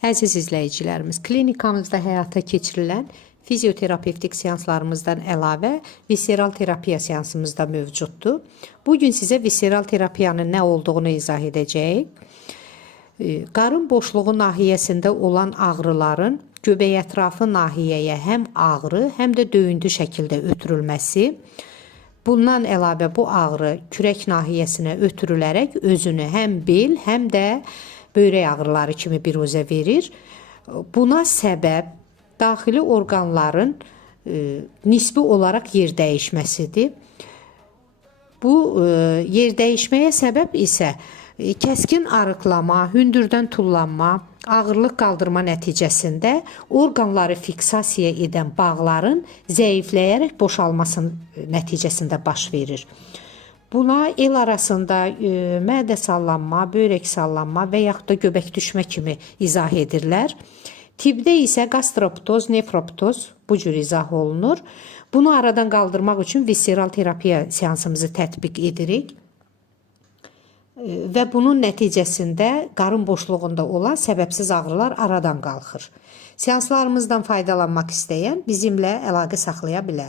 Əziz izləyicilərimiz, klinikamızda həyata keçirilən fizioterapevtik seanslarımızdan əlavə visceral terapiya seansımız da mövcuddur. Bugün sizə visceral terapiyanın nə olduğunu izah edəcəyik. Qarın boşluğu nahiyəsində olan ağrıların göbək ətrafı nahiyəyə həm ağrı, həm də döyüntü şəkildə ötürülməsi. Bundan əlavə bu ağrı kürək nahiyəsinə ötürülərək özünü həm bel, həm də böyrək ağrıları kimi biruzə verir. Buna səbəb daxili orqanların nisbi olaraq yer dəyişməsidir. Bu yer dəyişməyə səbəb isə kəskin arıqlama, hündürdən tullanma, ağırlıq qaldırma nəticəsində orqanları fiksasiya edən bağların zəifləyərək boşalmasının nəticəsində baş verir. Buna el arasında mədə sallanma, böyrək sallanma və yaxud da göbək düşmə kimi izah edirlər. Tibbdə isə qastroptoz, nefroptoz bu cür izah olunur. Bunu aradan qaldırmaq üçün visceral terapiya seansımızı tətbiq edirik. Və bunun nəticəsində qarın boşluğunda olan səbəbsiz ağrılar aradan qalxır. Seanslarımızdan faydalanmaq istəyən bizimlə əlaqə saxlaya bilər.